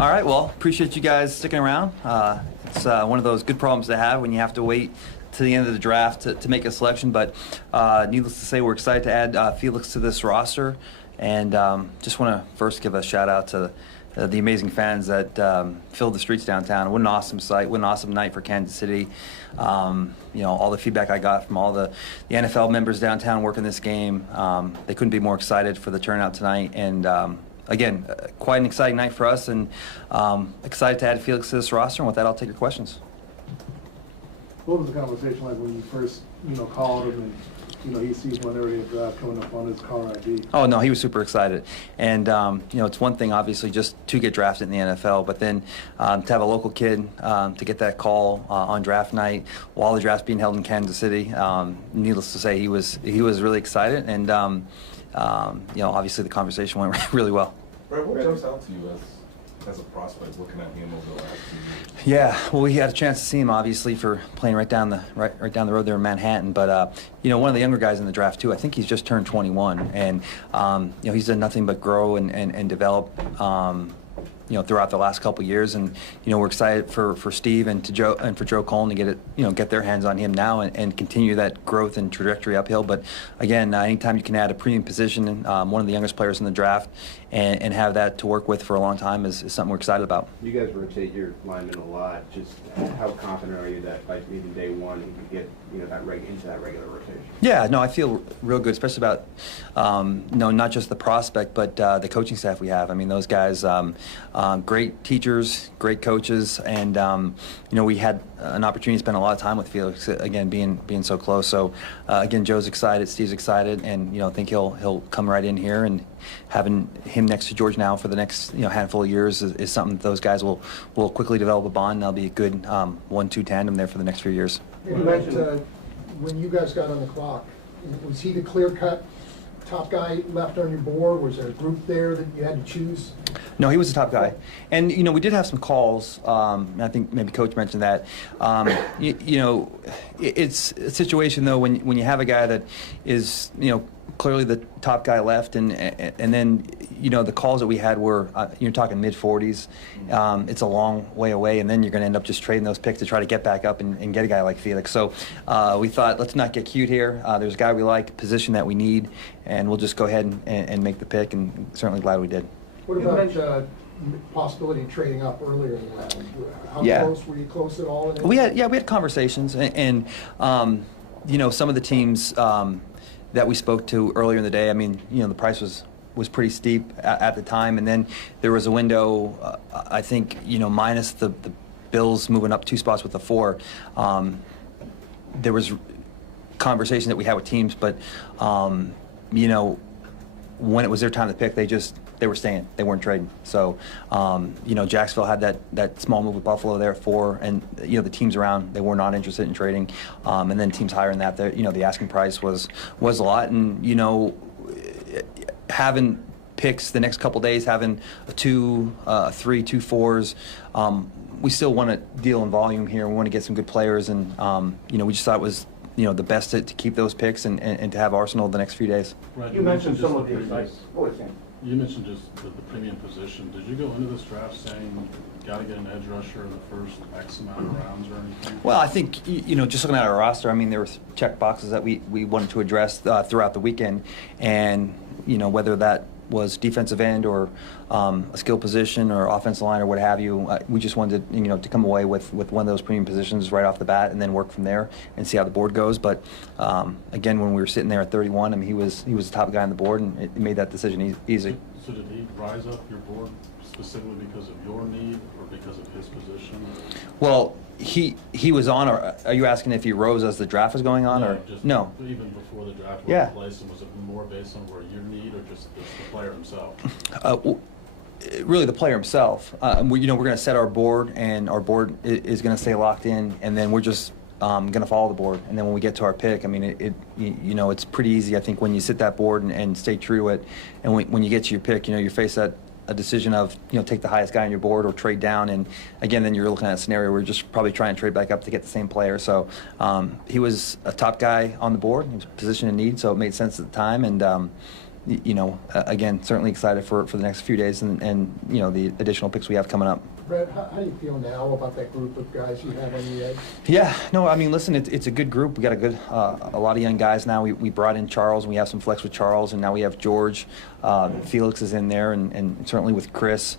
All right, well, appreciate you guys sticking around. It's one of those good problems to have when you have to wait to the end of the draft to make a selection. But needless to say, we're excited to add Felix to this roster. And just want to first give a shout out to the amazing fans that filled the streets downtown. What an awesome sight, what an awesome night for Kansas City. All the feedback I got from all the NFL members downtown working this game, they couldn't be more excited for the turnout tonight. And again, quite an exciting night for us, and excited to add Felix to this roster. And with that, I'll take your questions. What was the conversation like when you first, called him and, he sees one area of draft coming up on his caller ID? Oh, no, he was super excited. And, it's one thing, obviously, just to get drafted in the NFL, but then to have a local kid to get that call on draft night while the draft's being held in Kansas City, needless to say, he was really excited. And, obviously the conversation went really well. Brett, what jumps out to you as a prospect looking at him over the last 2 years? Yeah, well, we had a chance to see him obviously for playing right down the road there in Manhattan. But one of the younger guys in the draft too. I think he's just turned 21, and he's done nothing but grow and develop. Throughout the last couple of years, and we're excited for Steve and for Joe Cullen to get their hands on him now and continue that growth and trajectory uphill. But again, anytime you can add a premium position, one of the youngest players in the draft, and have that to work with for a long time is something we're excited about. You guys rotate your linemen a lot. Just how confident are you that by maybe day one you could get into that regular rotation? Yeah, no, I feel real good, especially about not just the prospect, but the coaching staff we have. I mean, those guys, great teachers, great coaches, and we had an opportunity to spend a lot of time with Felix. Again, being so close. So again, Joe's excited, Steve's excited, and I think he'll come right in here. And having him next to George now for the next handful of years is something that those guys will quickly develop a bond. And they'll be a good 1-2 tandem there for the next few years. You mentioned when you guys got on the clock, was he the clear-cut top guy left on your board? Was there a group there that you had to choose? No, he was the top guy. And, we did have some calls. And I think maybe Coach mentioned that. It's a situation, though, when you have a guy that is, clearly the top guy left, and then, the calls that we had were, you're talking mid-40s. It's a long way away, and then you're going to end up just trading those picks to try to get back up and get a guy like Felix. So we thought, let's not get cute here. There's a guy we like, position that we need, and we'll just go ahead and make the pick, and certainly glad we did. What about possibility of trading up earlier in the round? How close? Were you close at all? We had conversations, and some of the teams that we spoke to earlier in the day, I mean, the price was pretty steep at the time, and then there was a window, I think, minus the Bills moving up 2 spots with the 4. There was conversation that we had with teams, but when it was their time to pick, they were staying. They weren't trading. So, Jacksonville had that small move with Buffalo there at 4, and the teams around, they were not interested in trading. And then teams higher than that, the asking price was a lot. And having picks the next couple days, having a 2, 3, 2 4s. We still want to deal in volume here. We want to get some good players, and we just thought it was the best to keep those picks and to have Arsenal the next few days. Right. You mentioned some of these. You mentioned just the premium position. Did you go into this draft saying got to get an edge rusher in the first X amount of rounds or anything? Well, I think, just looking at our roster, I mean, there were check boxes that we wanted to address throughout the weekend. And, whether that was defensive end or a skill position or offensive line or what have you, we just wanted to come away with one of those premium positions right off the bat and then work from there and see how the board goes. But again, when we were sitting there at 31, I mean, he was the top guy on the board, and it made that decision easy. So did he rise up your board specifically because of your need or because of his position? Well, he was on. Or are you asking if he rose as the draft was going on, or no? Even before the draft was Yeah. in place, and was it more based on where your need or just the player himself? Really, the player himself. We're going to set our board, and our board is going to stay locked in, and then we're just going to follow the board. And then when we get to our pick, I mean, it's pretty easy. I think when you sit that board and stay true to it, and when you get to your pick, you're faced at a decision of take the highest guy on your board or trade down, and again then you're looking at a scenario where you're just probably trying to trade back up to get the same player. So he was a top guy on the board. He was a position in need, so it made sense at the time, and again, certainly excited for the next few days and the additional picks we have coming up. Brett, how do you feel now about that group of guys you have on the edge? Yeah, no, I mean, listen, it's a good group. We got a lot of young guys now. We brought in Charles, and we have some flex with Charles, and now we have George. Felix is in there, and certainly with Chris.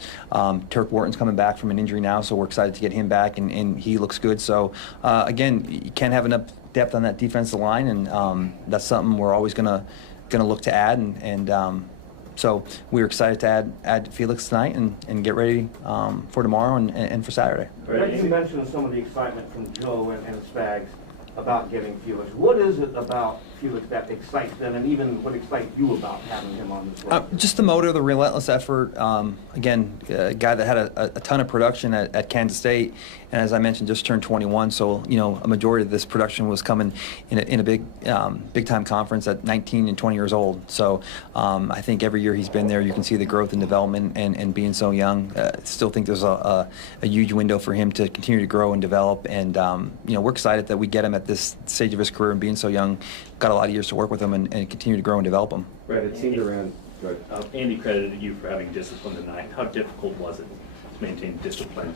Turk Wharton's coming back from an injury now, so we're excited to get him back, and he looks good. So, again, you can't have enough depth on that defensive line, and that's something we're always gonna look to add, and so we're excited to add Felix tonight and get ready for tomorrow and for Saturday. Greg, you mentioned some of the excitement from Joe and Spags about getting Felix. What is it about Felix that excites them, and even what excites you about having him on this roster? Just the motor, the relentless effort. Again, a guy that had a ton of production at Kansas State, and as I mentioned, just turned 21. So a majority of this production was coming in a big time conference at 19 and 20 years old. So I think every year he's been there, you can see the growth and development, and being so young, still think there's a huge window for him to continue to grow and develop. And we're excited that we get him at this stage of his career and being so young. Got a lot of years to work with him and continue to grow and develop him. Brett, it seemed around, good. Andy credited you for having discipline tonight. How difficult was it to maintain discipline?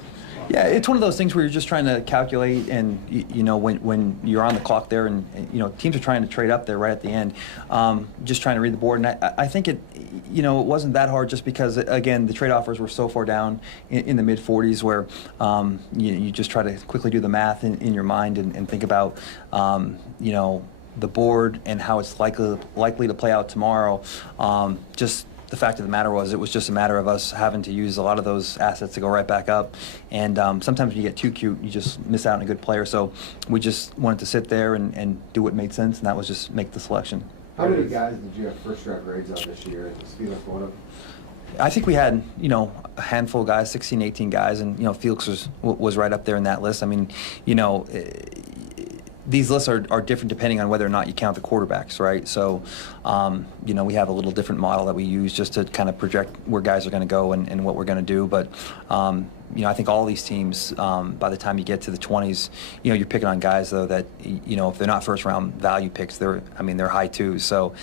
Yeah, it's one of those things where you're just trying to calculate, and when you're on the clock there, and teams are trying to trade up there right at the end, just trying to read the board. And I think it wasn't that hard, just because again the trade offers were so far down in the mid 40s, where you just try to quickly do the math in your mind and think about the board and how it's likely to play out tomorrow. Just the fact of the matter was, it was just a matter of us having to use a lot of those assets to go right back up. And sometimes when you get too cute, you just miss out on a good player. So we just wanted to sit there and do what made sense, and that was just make the selection. How many guys did you have first-round grades on this year? Is Felix one of them? I think we had, a handful of guys, 16, 18 guys, and, Felix was right up there in that list. I mean, these lists are different depending on whether or not you count the quarterbacks, right? So, we have a little different model that we use just to kind of project where guys are going to go and what we're going to do. But, I think all these teams, by the time you get to the 20s, you're picking on guys, though, that, if they're not first-round value picks, they're high twos. So,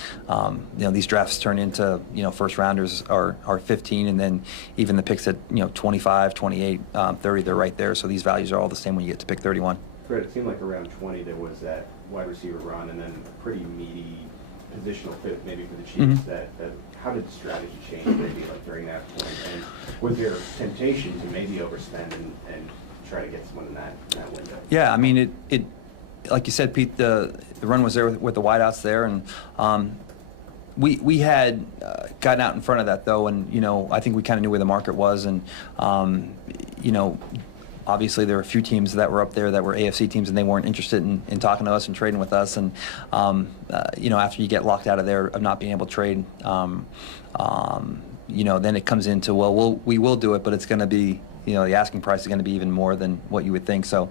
these drafts turn into, first-rounders are 15, and then even the picks at, 25, 28, 30, they're right there. So these values are all the same when you get to pick 31. Fred, it seemed like around 20 there was that wide receiver run, and then a pretty meaty positional fit maybe for the Chiefs. Mm-hmm. How did the strategy change maybe during that point? And was there temptation to maybe overspend and try to get someone in that window? Yeah, I mean, it like you said, Pete, the run was there with the wideouts there, and we had gotten out in front of that, though, and I think we kind of knew where the market was, and obviously, there were a few teams that were up there that were AFC teams, and they weren't interested in talking to us and trading with us. And after you get locked out of there of not being able to trade, then it comes into, we will do it, but it's going to be, the asking price is going to be even more than what you would think. So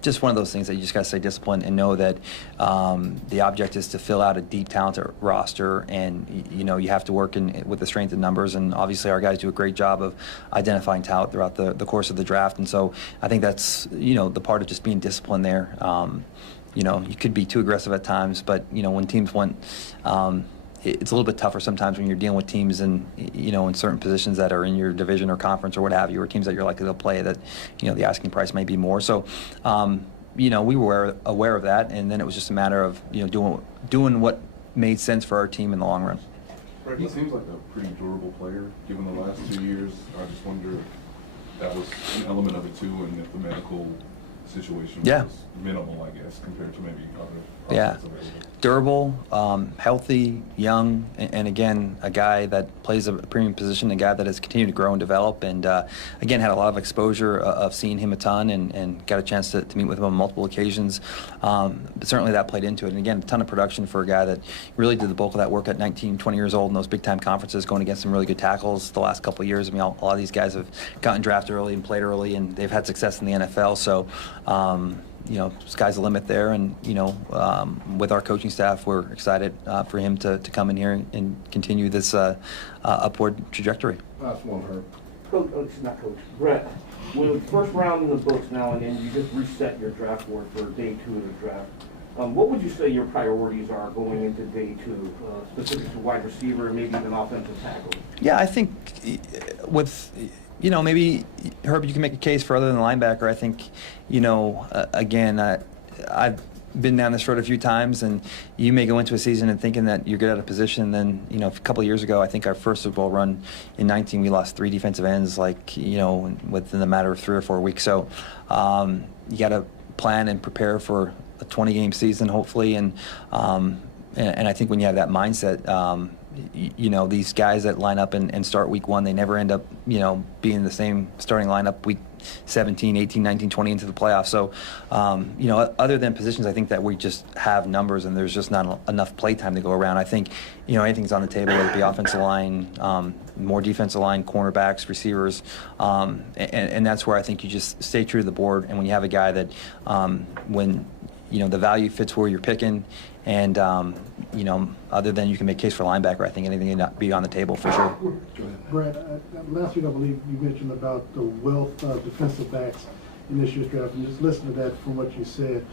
just one of those things that you just got to stay disciplined and know that the object is to fill out a deep, talented roster, and you have to work with the strength of numbers. And obviously our guys do a great job of identifying talent throughout the course of the draft. And so I think that's the part of just being disciplined there. You could be too aggressive at times, but when teams want it's a little bit tougher sometimes when you're dealing with teams in certain positions that are in your division or conference or what have you, or teams that you're likely to play that the asking price may be more. So we were aware of that, and then it was just a matter of doing what made sense for our team in the long run. He seems like a pretty durable player given the last 2 years. I just wonder if that was an element of it too, and if the medical situation was minimal, I guess, compared to maybe other options available. Durable, healthy, young, and again, a guy that plays a premium position, a guy that has continued to grow and develop, and again, had a lot of exposure of seeing him a ton and got a chance to meet with him on multiple occasions. But certainly that played into it. And again, a ton of production for a guy that really did the bulk of that work at 19, 20 years old in those big-time conferences, going against some really good tackles the last couple of years. I mean, a lot of these guys have gotten drafted early and played early, and they've had success in the NFL. So, sky's the limit there, and with our coaching staff, we're excited for him to come in here and continue this upward trajectory. Last one, Herb. Coach, Brett, with first round in the books now, and then you just reset your draft board for day 2 of the draft. What would you say your priorities are going into day two, specific to wide receiver and maybe even offensive tackle? Yeah, I think with, maybe, Herb, you can make a case for other than the linebacker. I think, again, I've been down this road a few times, and you may go into a season and thinking that you're good at a position. Then, a couple of years ago, I think our first Super Bowl run in 19, we lost 3 defensive ends, within the matter of 3 or 4 weeks. So you got to plan and prepare for a 20-game season, hopefully, and I think when you have that mindset, these guys that line up and start week 1, they never end up, being the same starting lineup week 17, 18, 19, 20 into the playoffs. So, other than positions, I think that we just have numbers and there's just not enough play time to go around. I think, anything's on the table, whether it be offensive line, more defensive line, cornerbacks, receivers, and that's where I think you just stay true to the board. And when you have a guy that, when the value fits where you're picking, and other than you can make a case for linebacker, I think anything would be on the table for sure. Brad, last week I believe you mentioned about the wealth of defensive backs in this year's draft, and just listen to that from what you said.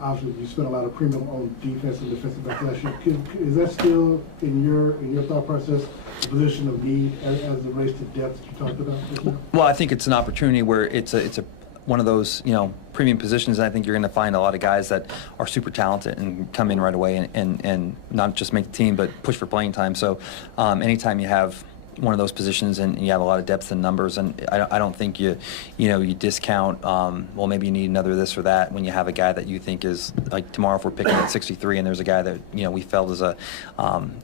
Obviously, you spent a lot of premium on defense and defensive backs last year. Is that still in your thought process, the position of need as it relates to depth that you talked about just now? Well, I think it's an opportunity where it's a one of those premium positions, and I think you're going to find a lot of guys that are super talented and come in right away and not just make the team but push for playing time. So anytime you have one of those positions and you have a lot of depth in numbers, and I don't think you discount, well, maybe you need another this or that when you have a guy that you think is, like tomorrow if we're picking at 63 and there's a guy that we felt is a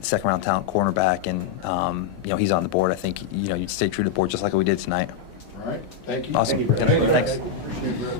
second round talent cornerback, and he's on the board. I think you'd stay true to the board just like we did tonight. All right, thank you. Awesome. Thank you, Brad. Thanks. Appreciate it, Brad.